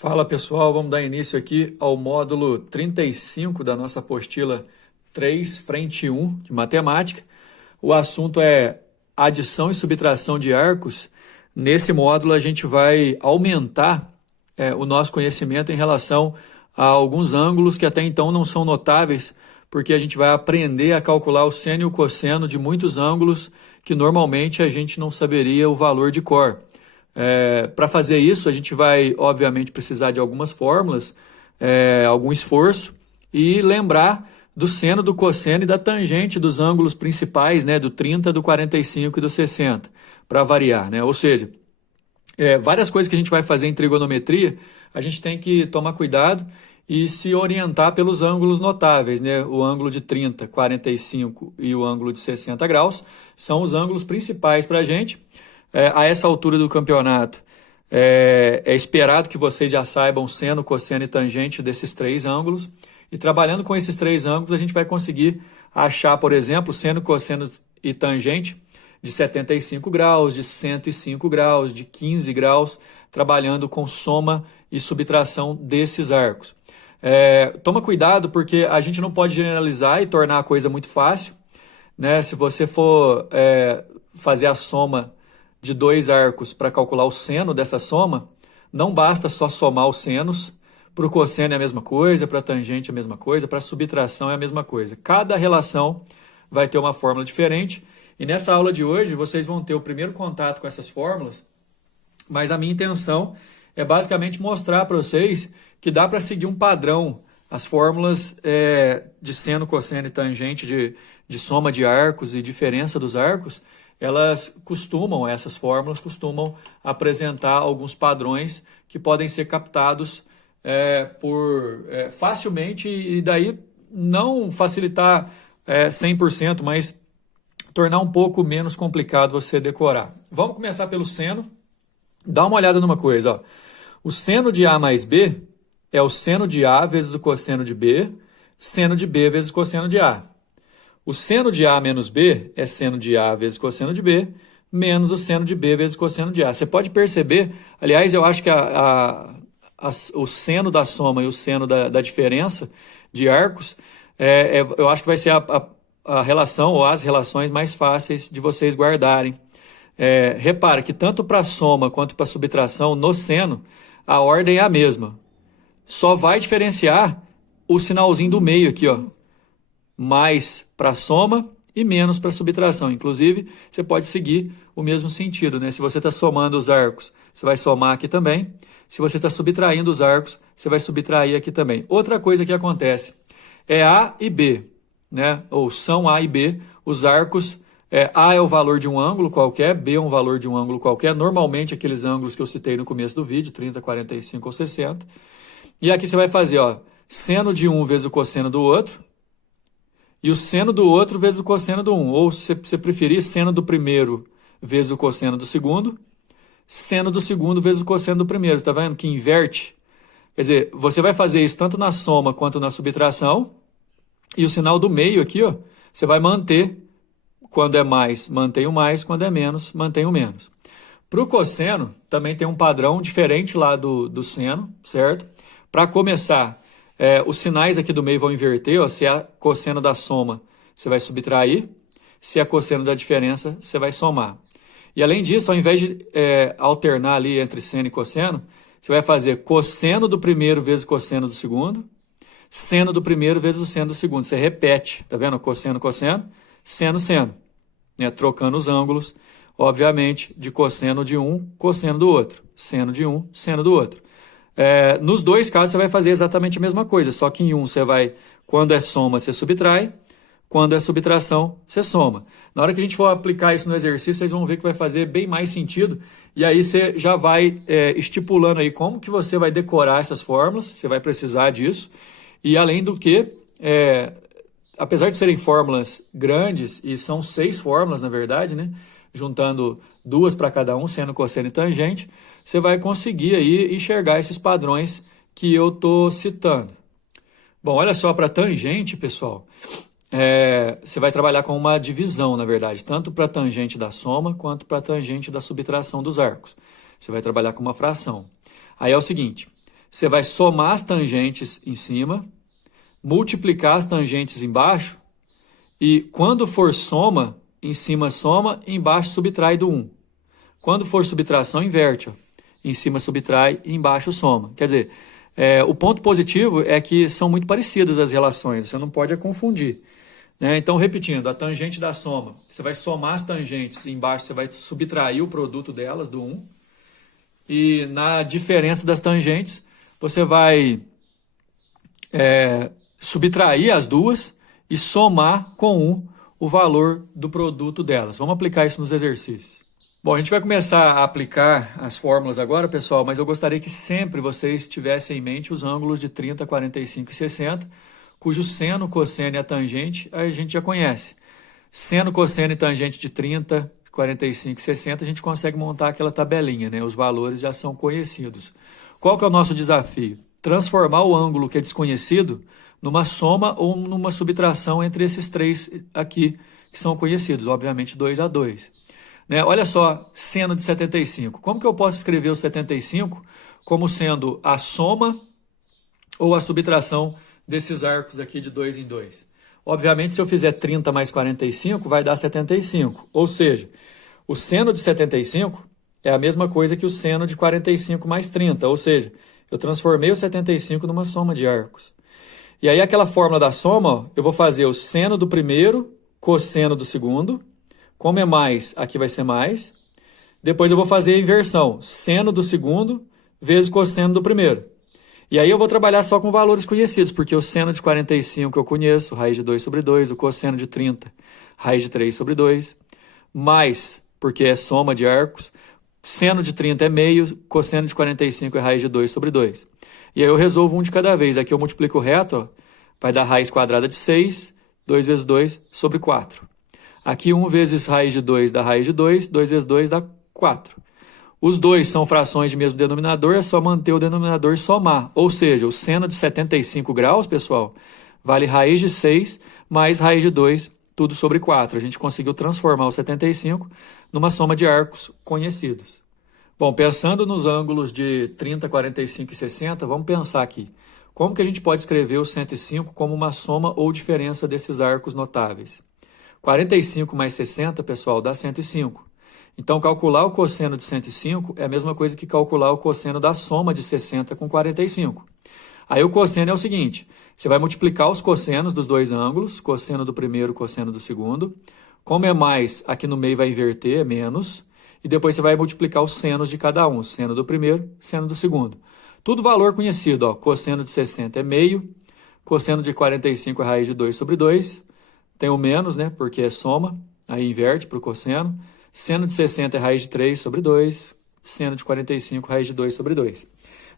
Fala pessoal, vamos dar início aqui ao módulo 35 da nossa apostila 3, frente 1 de matemática. O assunto é adição e subtração de arcos. Nesse módulo a gente vai aumentar o nosso conhecimento em relação a alguns ângulos que até então não são notáveis, porque a gente vai aprender a calcular o seno e o cosseno de muitos ângulos que normalmente a gente não saberia o valor de cor. Para fazer isso, a gente vai, obviamente, precisar de algumas fórmulas, algum esforço e lembrar do seno, do cosseno e da tangente dos ângulos principais, né, do 30, do 45 e do 60, para variar, né? Ou seja, várias coisas que a gente vai fazer em trigonometria, a gente tem que tomar cuidado e se orientar pelos ângulos notáveis, né? O ângulo de 30, 45 e o ângulo de 60 graus são os ângulos principais para a gente. A essa altura do campeonato, é esperado que vocês já saibam seno, cosseno e tangente desses três ângulos. E trabalhando com esses três ângulos, a gente vai conseguir achar, por exemplo, seno, cosseno e tangente de 75 graus, de 105 graus, de 15 graus, trabalhando com soma e subtração desses arcos. Toma cuidado, porque a gente não pode generalizar e tornar a coisa muito fácil, né? Se você for fazer a soma de dois arcos para calcular o seno dessa soma, não basta só somar os senos. Para o cosseno é a mesma coisa, para a tangente é a mesma coisa, para a subtração é a mesma coisa. Cada relação vai ter uma fórmula diferente, e nessa aula de hoje vocês vão ter o primeiro contato com essas fórmulas, mas a minha intenção é basicamente mostrar para vocês que dá para seguir um padrão. As fórmulas de seno, cosseno e tangente, de soma de arcos e diferença dos arcos, essas fórmulas costumam apresentar alguns padrões que podem ser captados facilmente, e daí não facilitar 100%, mas tornar um pouco menos complicado você decorar. Vamos começar pelo seno. Dá uma olhada numa coisa, ó. O seno de A mais B é o seno de A vezes o cosseno de B, seno de B vezes o cosseno de A. O seno de A menos B é seno de A vezes cosseno de B, menos o seno de B vezes cosseno de A. Você pode perceber, aliás, eu acho que o seno da soma e o seno da diferença de arcos, eu acho que vai ser a relação ou as relações mais fáceis de vocês guardarem. Repara que tanto para a soma quanto para a subtração, no seno, a ordem é a mesma. Só vai diferenciar o sinalzinho do meio aqui, ó. Mais para a soma e menos para a subtração. Inclusive, você pode seguir o mesmo sentido, né? Se você está somando os arcos, você vai somar aqui também. Se você está subtraindo os arcos, você vai subtrair aqui também. Outra coisa que acontece é A e B, né? Ou são A e B. Os arcos, A é o valor de um ângulo qualquer, B é um valor de um ângulo qualquer. Normalmente aqueles ângulos que eu citei no começo do vídeo, 30, 45 ou 60. E aqui você vai fazer, ó, seno de um vezes o cosseno do outro, e o seno do outro vezes o cosseno do 1. Ou, se você preferir, seno do primeiro vezes o cosseno do segundo, seno do segundo vezes o cosseno do primeiro. Está vendo que inverte? Quer dizer, você vai fazer isso tanto na soma quanto na subtração, e o sinal do meio aqui, ó, você vai manter. Quando é mais, mantém o mais. Quando é menos, mantém o menos. Para o cosseno, também tem um padrão diferente lá do seno, certo? Para começar, os sinais aqui do meio vão inverter, ó. Se é cosseno da soma, você vai subtrair. Se é cosseno da diferença, você vai somar. E além disso, ao invés de alternar ali entre seno e cosseno, você vai fazer cosseno do primeiro vezes cosseno do segundo, seno do primeiro vezes o seno do segundo. Você repete, tá vendo? Cosseno, cosseno, seno, seno. Trocando os ângulos, obviamente, de cosseno de um, cosseno do outro. Seno de um, seno do outro. Nos dois casos você vai fazer exatamente a mesma coisa, só que em um você vai, quando é soma, você subtrai, quando é subtração, você soma. Na hora que a gente for aplicar isso no exercício, vocês vão ver que vai fazer bem mais sentido, e aí você já vai estipulando aí como que você vai decorar essas fórmulas, você vai precisar disso, e além do que, apesar de serem fórmulas grandes, e são 6 fórmulas na verdade, né? Juntando 2 para cada um, seno, cosseno e tangente, você vai conseguir aí enxergar esses padrões que eu estou citando. Bom, olha só, para tangente, pessoal, você vai trabalhar com uma divisão, na verdade, tanto para a tangente da soma quanto para a tangente da subtração dos arcos. Você vai trabalhar com uma fração. Aí é o seguinte, Você vai somar as tangentes em cima, multiplicar as tangentes embaixo, e quando for soma, em cima soma, embaixo subtrai do 1. Quando for subtração, inverte. Ó. Em cima subtrai e embaixo soma. Quer dizer, o ponto positivo é que são muito parecidas as relações, você não pode confundir. Né? Então, repetindo, a tangente da soma, você vai somar as tangentes, embaixo você vai subtrair o produto delas do 1. E na diferença das tangentes, você vai subtrair as duas e somar com 1 o valor do produto delas. Vamos aplicar isso nos exercícios. Bom, a gente vai começar a aplicar as fórmulas agora, pessoal, mas eu gostaria que sempre vocês tivessem em mente os ângulos de 30, 45 e 60, cujo seno, cosseno e a tangente a gente já conhece. Seno, cosseno e tangente de 30, 45 e 60, a gente consegue montar aquela tabelinha, né? Os valores já são conhecidos. Qual que é o nosso desafio? Transformar o ângulo que é desconhecido numa soma ou numa subtração entre esses três aqui, que são conhecidos, obviamente 2 a 2. Né? Olha só, seno de 75. Como que eu posso escrever o 75 como sendo a soma ou a subtração desses arcos aqui de 2 em 2? Obviamente, se eu fizer 30 mais 45, vai dar 75. Ou seja, o seno de 75 é a mesma coisa que o seno de 45 mais 30. Ou seja, eu transformei o 75 numa soma de arcos. E aí aquela fórmula da soma, ó, eu vou fazer o seno do primeiro, cosseno do segundo. Como é mais, aqui vai ser mais. Depois eu vou fazer a inversão. Seno do segundo vezes cosseno do primeiro. E aí eu vou trabalhar só com valores conhecidos, porque o seno de 45 eu conheço, raiz de 2 sobre 2. O cosseno de 30, raiz de 3 sobre 2. Mais, porque é soma de arcos. Seno de 30 é meio, cosseno de 45 é raiz de 2 sobre 2. E aí eu resolvo um de cada vez. Aqui eu multiplico o reto, ó, vai dar raiz quadrada de 6, 2 vezes 2 sobre 4. Aqui 1 vezes raiz de 2 dá raiz de 2, 2 vezes 2 dá 4. Os dois são frações de mesmo denominador, é só manter o denominador e somar. Ou seja, o seno de 75 graus, pessoal, vale raiz de 6 mais raiz de 2, tudo sobre 4. A gente conseguiu transformar o 75 numa soma de arcos conhecidos. Bom, pensando nos ângulos de 30, 45 e 60, vamos pensar aqui. Como que a gente pode escrever o 105 como uma soma ou diferença desses arcos notáveis? 45 mais 60, pessoal, dá 105. Então, calcular o cosseno de 105 é a mesma coisa que calcular o cosseno da soma de 60 com 45. Aí o cosseno é o seguinte, você vai multiplicar os cossenos dos dois ângulos, cosseno do primeiro, cosseno do segundo. Como é mais, aqui no meio vai inverter, é menos. E depois você vai multiplicar os senos de cada um, seno do primeiro, seno do segundo. Tudo valor conhecido, ó, cosseno de 60 é meio, cosseno de 45 é raiz de 2 sobre 2, tem o menos, né, porque é soma, aí inverte para o cosseno. Seno de 60 é raiz de 3 sobre 2, seno de 45 raiz de 2 sobre 2.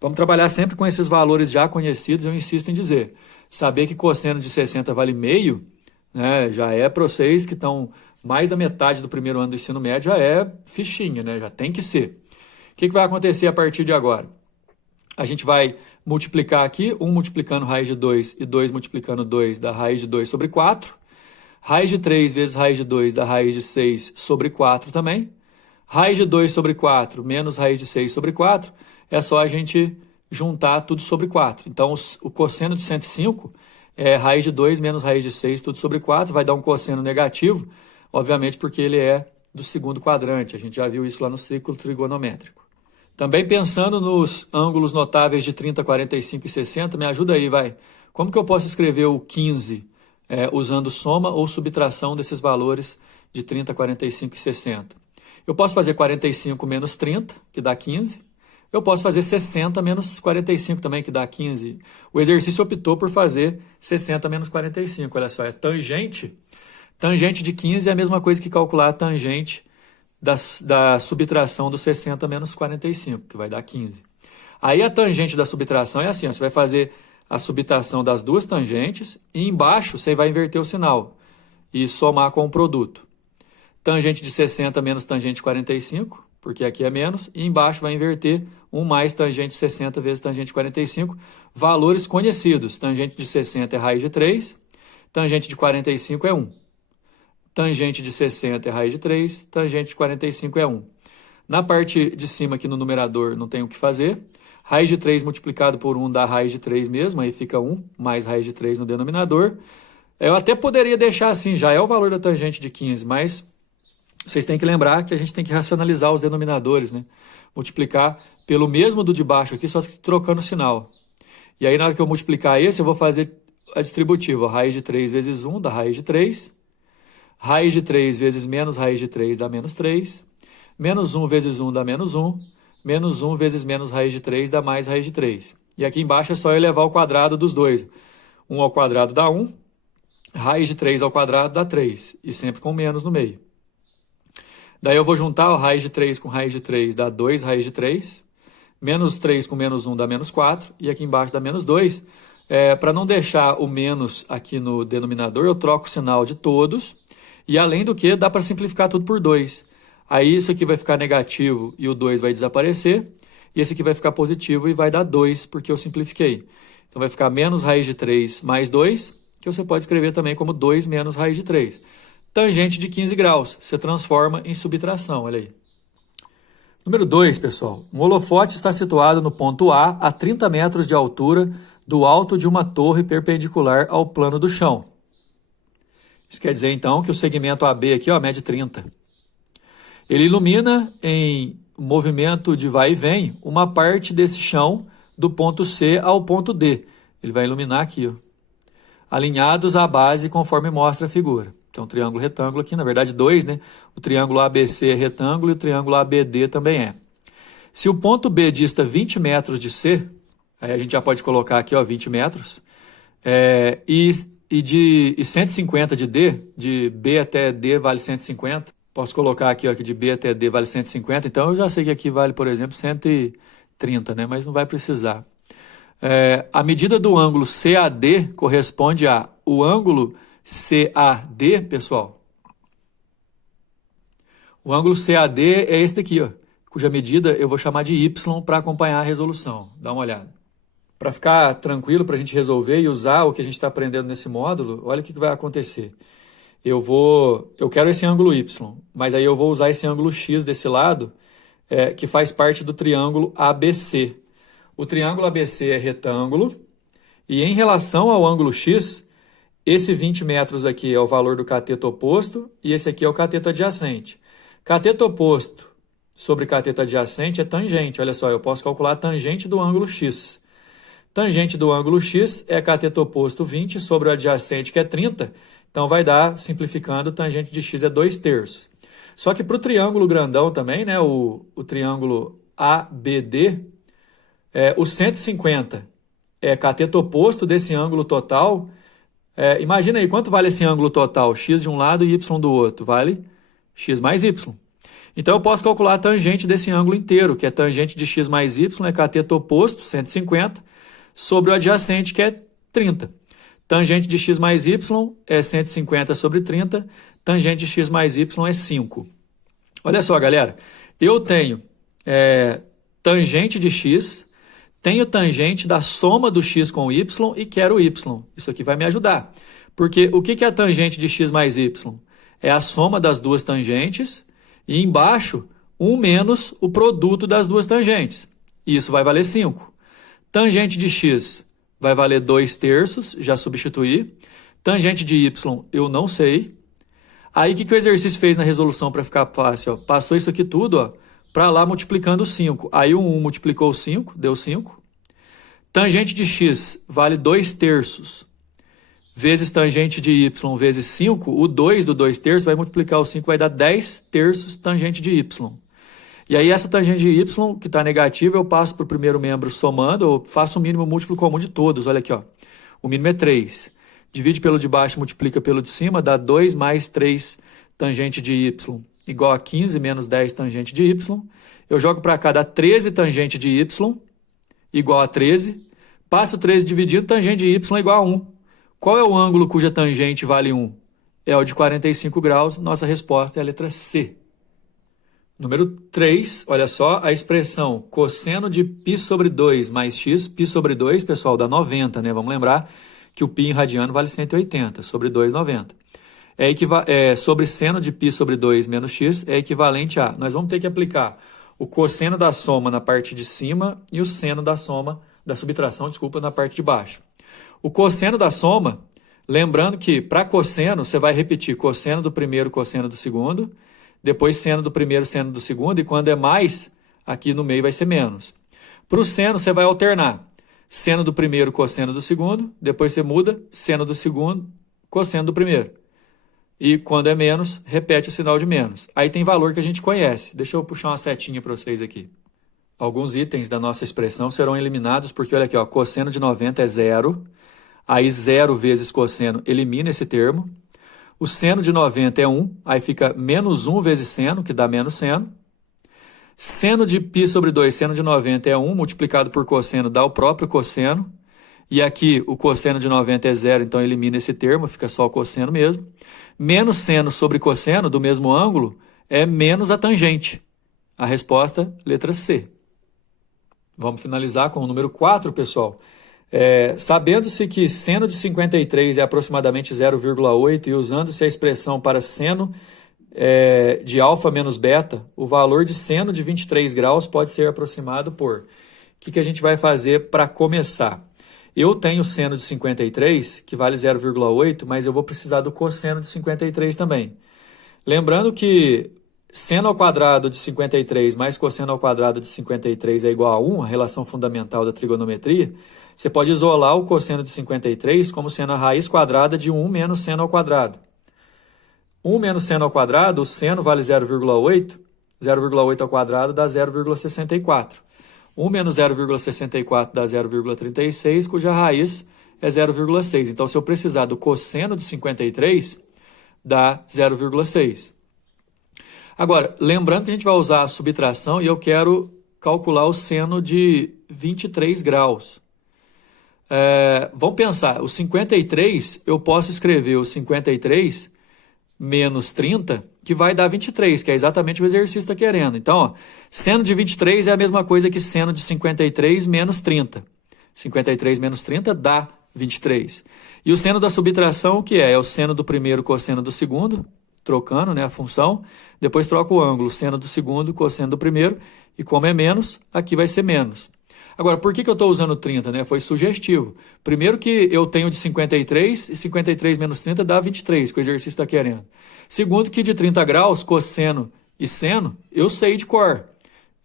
Vamos trabalhar sempre com esses valores já conhecidos, eu insisto em dizer. Saber que cosseno de 60 vale meio, né, já é para vocês que estão mais da metade do primeiro ano do ensino médio, já é fichinha, né, já tem que ser. O que vai acontecer a partir de agora? A gente vai multiplicar aqui, 1 multiplicando raiz de 2 e 2 multiplicando 2 dá raiz de 2 sobre 4. Raiz de 3 vezes raiz de 2 dá raiz de 6 sobre 4 também. Raiz de 2 sobre 4 menos raiz de 6 sobre 4 é só a gente juntar tudo sobre 4. Então, o cosseno de 105 é raiz de 2 menos raiz de 6, tudo sobre 4, vai dar um cosseno negativo, obviamente porque ele é do segundo quadrante. A gente já viu isso lá no círculo trigonométrico. Também pensando nos ângulos notáveis de 30, 45 e 60, me ajuda aí, vai. Como que eu posso escrever o 15 usando soma ou subtração desses valores de 30, 45 e 60? Eu posso fazer 45 menos 30, que dá 15. Eu posso fazer 60 menos 45 também, que dá 15. O exercício optou por fazer 60 menos 45. Olha só, é tangente. Tangente de 15 é a mesma coisa que calcular a tangente da subtração do 60 menos 45, que vai dar 15. Aí a tangente da subtração é assim, ó, você vai fazer a subtração das duas tangentes e embaixo você vai inverter o sinal e somar com o produto. Tangente de 60 menos tangente de 45, porque aqui é menos, e embaixo vai inverter 1 mais tangente de 60 vezes tangente de 45, valores conhecidos. Tangente de 60 é raiz de 3, tangente de 45 é 1. Tangente de 60 é raiz de 3, tangente de 45 é 1. Na parte de cima aqui no numerador não tem o que fazer. Raiz de 3 multiplicado por 1 dá raiz de 3 mesmo, aí fica 1 mais raiz de 3 no denominador. Eu até poderia deixar assim, já é o valor da tangente de 15, mas vocês têm que lembrar que a gente tem que racionalizar os denominadores, né? Multiplicar pelo mesmo do de baixo aqui, só que trocando o sinal. E aí, na hora que eu multiplicar esse, eu vou fazer a distributiva. Raiz de 3 vezes 1 dá raiz de 3. Raiz de 3 vezes menos raiz de 3 dá menos 3. Menos 1 vezes 1 dá menos 1. Menos 1 vezes menos raiz de 3 dá mais raiz de 3. E aqui embaixo é só elevar ao quadrado dos dois. 1 ao quadrado dá 1. Raiz de 3 ao quadrado dá 3. E sempre com menos no meio. Daí eu vou juntar a raiz de 3 com raiz de 3, dá 2 raiz de 3. Menos 3 com menos 1 dá menos 4. E aqui embaixo dá menos 2. Para não deixar o menos aqui no denominador, eu troco o sinal de todos. E além do que, dá para simplificar tudo por 2. Aí isso aqui vai ficar negativo e o 2 vai desaparecer. E esse aqui vai ficar positivo e vai dar 2, porque eu simplifiquei. Então vai ficar menos raiz de 3 mais 2, que você pode escrever também como 2 menos raiz de 3. Tangente de 15 graus, você transforma em subtração, olha aí. Número 2, pessoal. Um holofote está situado no ponto A 30 metros de altura do alto de uma torre perpendicular ao plano do chão. Isso quer dizer, então, que o segmento AB aqui mede 30. Ele ilumina em movimento de vai e vem uma parte desse chão do ponto C ao ponto D. Ele vai iluminar aqui, alinhados à base conforme mostra a figura. Então, triângulo retângulo aqui, na verdade, 2, né? O triângulo ABC é retângulo e o triângulo ABD também é. Se o ponto B dista 20 metros de C, aí a gente já pode colocar aqui, 20 metros, e 150 de D, de B até D vale 150. Posso colocar aqui, que de B até D vale 150, então eu já sei que aqui vale, por exemplo, 130, né? Mas não vai precisar. A medida do ângulo CAD corresponde o ângulo CAD, pessoal. O ângulo CAD é esse daqui, cuja medida eu vou chamar de Y para acompanhar a resolução. Dá uma olhada. Para ficar tranquilo, para a gente resolver e usar o que a gente está aprendendo nesse módulo, olha o que vai acontecer. Eu quero esse ângulo Y, mas aí eu vou usar esse ângulo X desse lado, que faz parte do triângulo ABC. O triângulo ABC é retângulo, e em relação ao ângulo X, esse 20 metros aqui é o valor do cateto oposto, e esse aqui é o cateto adjacente. Cateto oposto sobre cateto adjacente é tangente. Olha só, eu posso calcular a tangente do ângulo X. Tangente do ângulo X é cateto oposto 20 sobre o adjacente, que é 30. Então, vai dar, simplificando, tangente de X é 2/3. Só que para o triângulo grandão também, né, o triângulo ABD, o 150 é cateto oposto desse ângulo total. Imagina aí, quanto vale esse ângulo total? X de um lado e Y do outro. Vale X mais Y. Então, eu posso calcular a tangente desse ângulo inteiro, que é tangente de X mais Y, é cateto oposto, 150, sobre o adjacente, que é 30. Tangente de X mais Y é 150 sobre 30. Tangente de X mais Y é 5. Olha só, galera. Eu tenho tangente de X, tenho tangente da soma do X com o Y e quero o Y. Isso aqui vai me ajudar. Porque o que é a tangente de X mais Y? É a soma das duas tangentes e embaixo 1 menos o produto das duas tangentes. Isso vai valer 5. Tangente de X vai valer 2/3, já substituí. Tangente de Y eu não sei. Aí o que o exercício fez na resolução para ficar fácil? Passou isso aqui tudo para lá multiplicando 5. Aí o 1 multiplicou 5, deu 5. Tangente de X vale 2/3 vezes tangente de Y vezes 5. O 2 do 2/3 vai multiplicar o 5, vai dar 10/3 tangente de Y. E aí essa tangente de Y, que está negativa, eu passo para o primeiro membro somando, eu faço o mínimo múltiplo comum de todos. Olha aqui, o mínimo é 3. Divide pelo de baixo, multiplica pelo de cima, dá 2 mais 3 tangente de Y igual a 15 menos 10 tangente de Y. Eu jogo para cá, dá 13 tangente de Y igual a 13. Passo 13 dividindo, tangente de Y igual a 1. Qual é o ângulo cuja tangente vale 1? É o de 45 graus. Nossa resposta é a letra C. Número 3, olha só, a expressão cosseno de π sobre 2 mais x, π sobre 2, pessoal, dá 90, né? Vamos lembrar que o π em radiano vale 180, sobre 2, 90. Sobre seno de π sobre 2 menos x é equivalente a... Nós vamos ter que aplicar o cosseno da soma na parte de cima e o seno da soma, da subtração, desculpa, na parte de baixo. O cosseno da soma, lembrando que para cosseno você vai repetir cosseno do primeiro, cosseno do segundo, depois seno do primeiro, seno do segundo, e quando é mais, aqui no meio vai ser menos. Para o seno você vai alternar seno do primeiro, cosseno do segundo, depois você muda seno do segundo, cosseno do primeiro. E quando é menos, repete o sinal de menos. Aí tem valor que a gente conhece. Deixa eu puxar uma setinha para vocês aqui. Alguns itens da nossa expressão serão eliminados porque, olha aqui, ó, cosseno de 90 é zero. Aí 0 vezes cosseno elimina esse termo. O seno de 90 é 1, aí fica menos 1 vezes seno, que dá menos seno. Seno de π sobre 2, seno de 90 é 1, multiplicado por cosseno dá o próprio cosseno. E aqui o cosseno de 90 é 0, então elimina esse termo, fica só o cosseno mesmo. Menos seno sobre cosseno do mesmo ângulo é menos a tangente. A resposta, letra C. Vamos finalizar com o número 4, pessoal. Sabendo-se que seno de 53 é aproximadamente 0,8 e usando-se a expressão para seno de alfa menos beta, o valor de seno de 23 graus pode ser aproximado por... O que a gente vai fazer para começar? Eu tenho seno de 53, que vale 0,8, mas eu vou precisar do cosseno de 53 também. Lembrando que seno ao quadrado de 53 mais cosseno ao quadrado de 53 é igual a 1, a relação fundamental da trigonometria, você pode isolar o cosseno de 53 como sendo a raiz quadrada de 1 menos seno ao quadrado. 1 menos seno ao quadrado, o seno vale 0,8, 0,8 ao quadrado dá 0,64. 1 menos 0,64 dá 0,36, cuja raiz é 0,6. Então, se eu precisar do cosseno de 53, dá 0,6. Agora, lembrando que a gente vai usar a subtração e eu quero calcular o seno de 23 graus. Vamos pensar, o 53, eu posso escrever o 53 menos 30, que vai dar 23, que é exatamente o exercício que está querendo. Então, ó, seno de 23 é a mesma coisa que seno de 53 menos 30. 53 menos 30 dá 23. E o seno da subtração, o que é? É o seno do primeiro, cosseno do segundo, trocando, né, a função. Depois troca o ângulo, seno do segundo, cosseno do primeiro. E como é menos, aqui vai ser menos. Agora, por que eu estou usando 30? Né? Foi sugestivo. Primeiro que eu tenho de 53, e 53 menos 30 dá 23, que o exercício está querendo. Segundo que de 30 graus, cosseno e seno, eu sei de cor.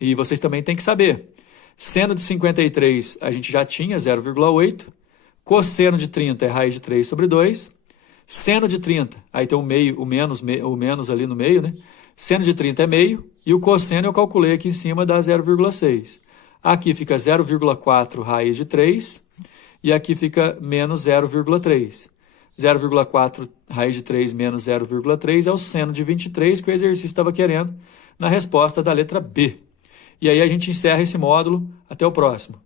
E vocês também têm que saber. Seno de 53 a gente já tinha, 0,8. Cosseno de 30 é raiz de 3 sobre 2. Seno de 30, aí tem o menos ali no meio, né? Seno de 30 é meio. E o cosseno eu calculei aqui em cima, dá 0,6. Aqui fica 0,4 raiz de 3 e aqui fica menos 0,3. 0,4 raiz de 3 menos 0,3 é o seno de 23 que o exercício estava querendo na resposta da letra B. E aí a gente encerra esse módulo. Até o próximo.